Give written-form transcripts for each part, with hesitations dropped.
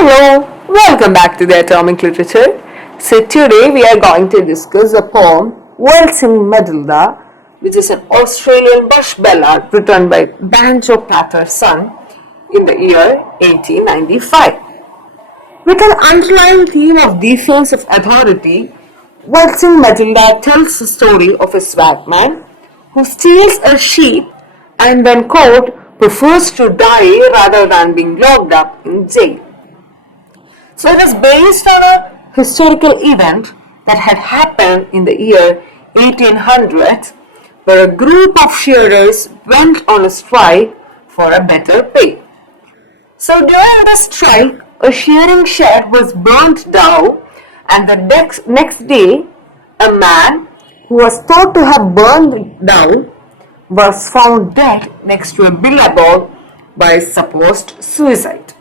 Hello, welcome back to the Atomic Literature. So today we are going to discuss a poem, Waltzing Matilda, which is an Australian bush ballad written by Banjo Paterson in the year 1895. With an underlying theme of defense of authority, Waltzing Matilda tells the story of a swagman who steals a sheep and when caught prefers to die rather than being locked up in jail. So it is based on a historical event that had happened in the year 1800 where a group of shearers went on a strike for a better pay. So during the strike, a shearing shed was burnt down and the next day, a man who was thought to have burned down was found dead next to a billabong by supposed suicide.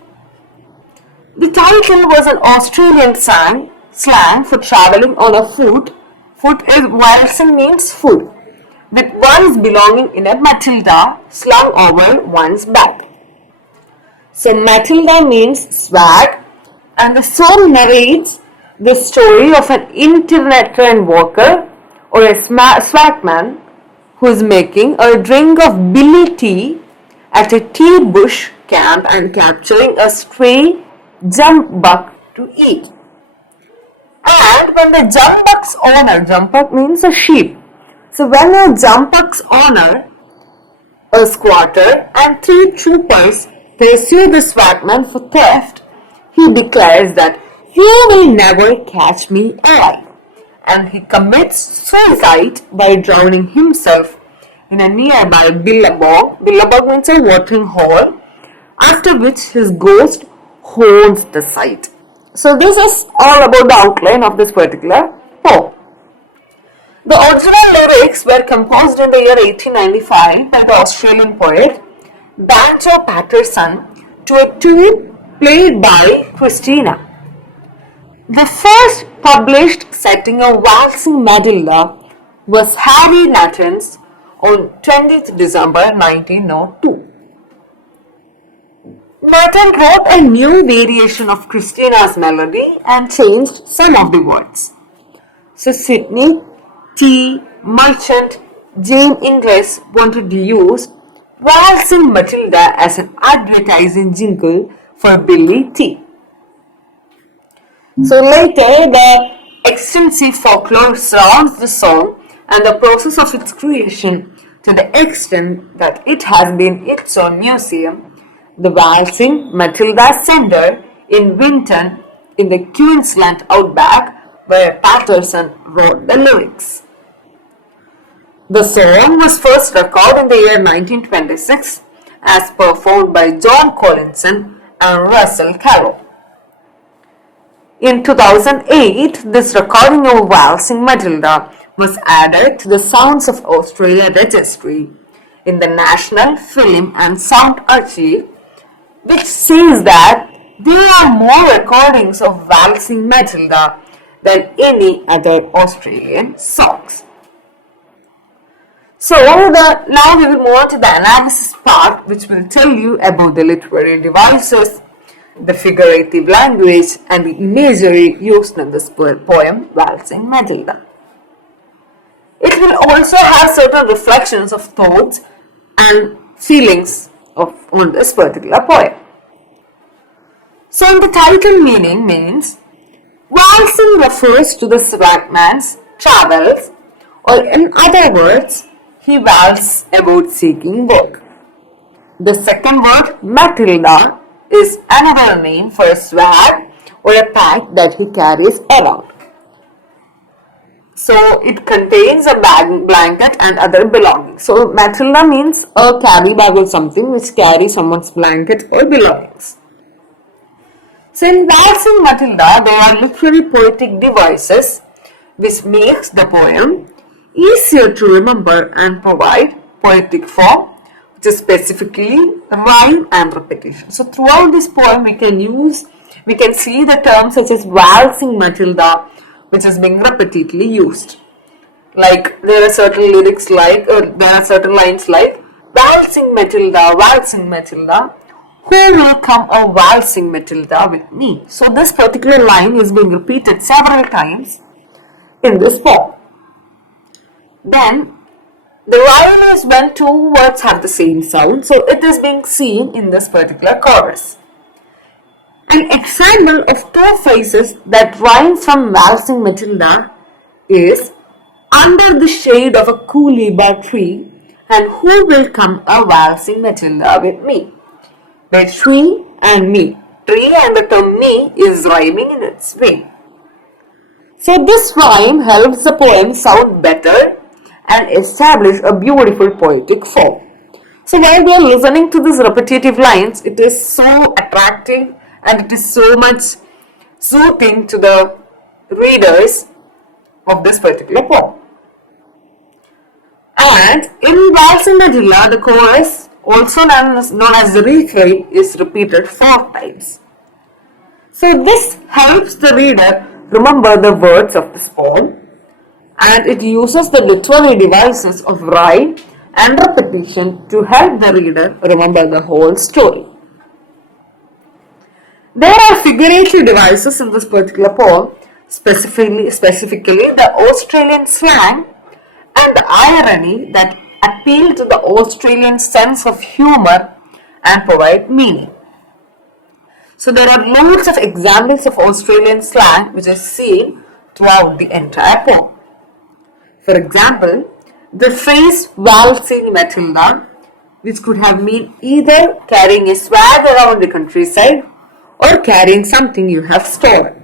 The title was an Australian slang for travelling on a foot. Foot is waltzing means foot, with one's belonging in a Matilda slung over one's back. So Matilda means swag, and the song narrates the story of an itinerant worker or a swagman who is making a drink of billy tea at a tea bush camp and capturing a stray jump buck to eat. And when the jump buck's owner, jump buck means a sheep. So when a jump buck's owner, a squatter and 3 troopers pursue the swagman for theft, he declares that you will never catch me alive. And he commits suicide by drowning himself in a nearby billabong. Billabong means a watering hole, after which his ghost haunts the site. So this is all about the outline of this particular poem. The original lyrics were composed in the year 1895 by the Australian poet Banjo Paterson to a tune played by Christina. The first published setting of Waltzing Matilda was Harry Nathan's on 20th December 1902. Nathan wrote a new variation of Christina's melody and changed some of the words. So Sydney T. Merchant Jane Inglis wanted to use Waltzing Matilda as an advertising jingle for Billy Tea. So later, the extensive folklore surrounds the song and the process of its creation to the extent that it has been its own museum, the Waltzing Matilda Centre in Winton in the Queensland outback, where Paterson wrote the lyrics. The song was first recorded in the year 1926 as performed by John Collinson and Russell Carroll. In 2008, this recording of Waltzing Matilda was added to the Sounds of Australia registry in the National Film and Sound Archive, which says that there are more recordings of Waltzing Matilda than any other Australian songs. So now we will move on to the analysis part, which will tell you about the literary devices, the figurative language and the imagery used in this poem Waltzing Matilda. It will also have certain reflections of thoughts and feelings on this particular poem. So in the title meaning means waltzing refers to the swagman's travels, or in other words, he waltzes about seeking work. The second word Matilda is another name for a swag or a pack that he carries around. So it contains a blanket and other belongings. So Matilda means a carry bag or something which carries someone's blanket or belongings. So in Waltzing Matilda, there are literary poetic devices which makes the poem easier to remember and provide poetic form, which is specifically rhyme and repetition. So throughout this poem we can see the terms such as Waltzing Matilda, which is being repeatedly used. Like there are certain lines like Waltzing Matilda, Who will come a waltzing Matilda with me? So this particular line is being repeated several times in this poem. Then the rhyme is when two words have the same sound, so it is being seen in this particular chorus. An example of two phrases that rhymes from waltzing Matilda is under the shade of a coolibah tree, and who will come a waltzing Matilda with me? The tree and me. Tree and the term me is rhyming in its way. So this rhyme helps the poem sound better and establish a beautiful poetic form. So while we are listening to these repetitive lines, it is so attractive and it is so much soothing to the readers of this particular poem. And in Waltzing Matilda, the chorus, also known as the refrain, is repeated 4 times. So this helps the reader remember the words of this poem, and it uses the literary devices of rhyme and repetition to help the reader remember the whole story. There are figurative devices in this particular poem, specifically the Australian slang and the irony that appeal to the Australian sense of humor and provide meaning. So there are loads of examples of Australian slang which is seen throughout the entire poem. For example, the phrase waltzing Matilda, which could have meant either carrying a swag around the countryside or carrying something you have stolen.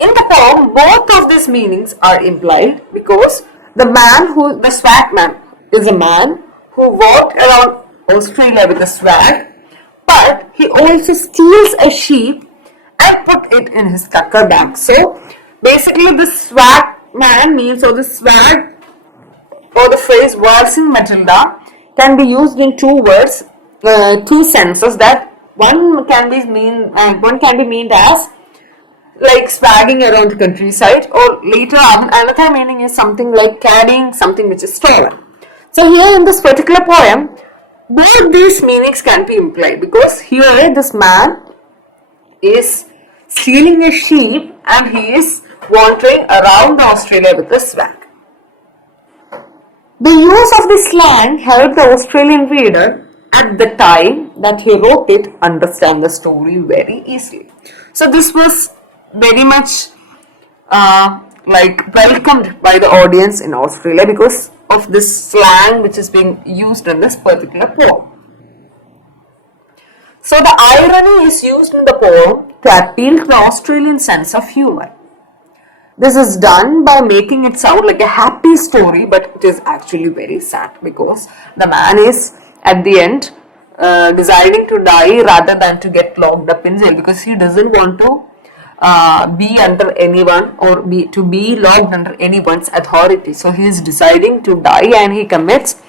In the poem, both of these meanings are implied because the swag man is a man who walked around Australia with a swag, but he also steals a sheep and put it in his tucker bag. So basically the swag man means, or the swag or the phrase waltzing Matilda can be used in 2 words, 2 senses. That one can be meant as like swagging around the countryside, or later on another meaning is something like carrying something which is stolen. So here in this particular poem, both these meanings can be implied because here this man is stealing a sheep and he is wandering around Australia with a swag. The use of this slang helped the Australian reader at the time that he wrote it understand the story very easily. So this was very much welcomed by the audience in Australia because of this slang which is being used in this particular poem. So the irony is used in the poem to appeal to the Australian sense of humor. This is done by making it sound like a happy story, but it is actually very sad because the man is at the end deciding to die rather than to get locked up in jail because he doesn't want to be under anyone or to be locked under anyone's authority. So he is deciding to die and he commits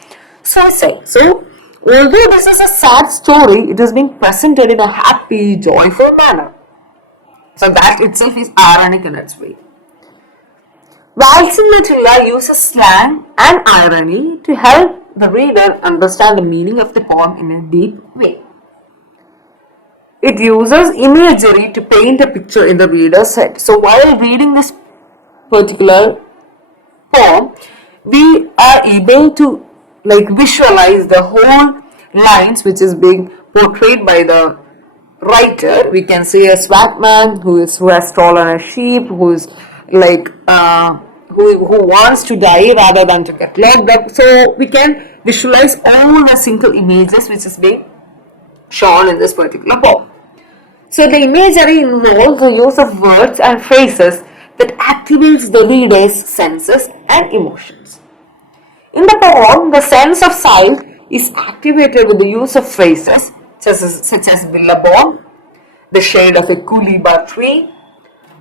suicide. So although this is a sad story, it is being presented in a happy, joyful manner. So that itself is ironic in its way. Waltzing Matilda uses slang and irony to help the reader understand the meaning of the poem in a deep way. It uses imagery to paint a picture in the reader's head. So while reading this particular poem, we are able to visualize the whole lines which is being portrayed by the writer. We can see a swagman who has stolen a sheep, who is who wants to die rather than to get locked up. So we can visualize all the single images which is being shown in this particular poem. So the imagery involves the use of words and phrases that activates the reader's senses and emotions. In the poem, the sense of sight is activated with the use of phrases such as billabong, the shade of a coolibah tree,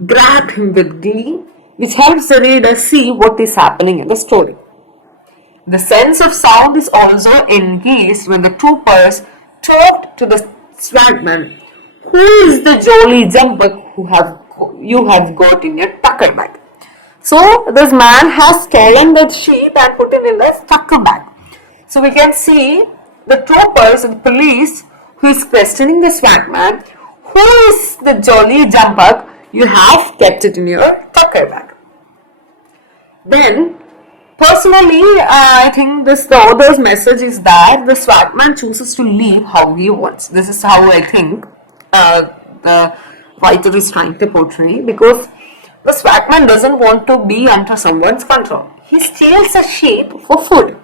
grab him with glee, which helps the reader see what is happening in the story. The sense of sound is also engaged when the troopers talked to the swagman. Who is the jolly jumper you have got in your tucker bag? So this man has stolen that sheep and put it in the tucker bag. So we can see the troopers and police who is questioning the swagman, who is the jolly jumbuck you have kept it in your tucker bag. Then, personally, I think the author's message is that the swagman chooses to live how he wants. This is how I think the writer is trying to portray, because the swagman doesn't want to be under someone's control. He steals a sheep for food,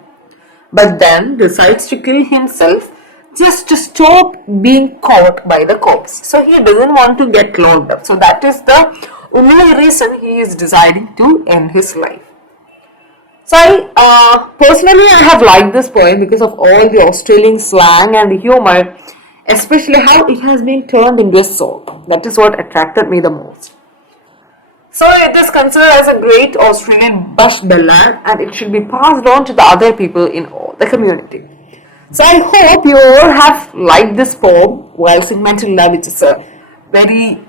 but then decides to kill himself just to stop being caught by the cops. So he doesn't want to get locked up. So that is the only reason he is deciding to end his life. So personally I have liked this poem because of all the Australian slang and the humor, especially how it has been turned into a song. That is what attracted me the most. So it is considered as a great Australian bush ballad, and it should be passed on to the other people in the community. So I hope you all have liked this poem, Waltzing Matilda, which is a very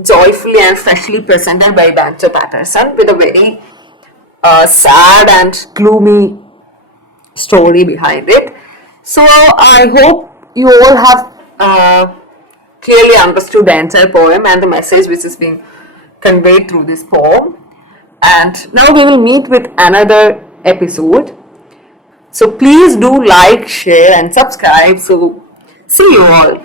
joyfully and freshly presented by Banjo Paterson with a very sad and gloomy story behind it. So I hope you all have clearly understood the entire poem and the message which is being conveyed through this poem. And now we will meet with another episode. So please do like, share and subscribe. So see you all.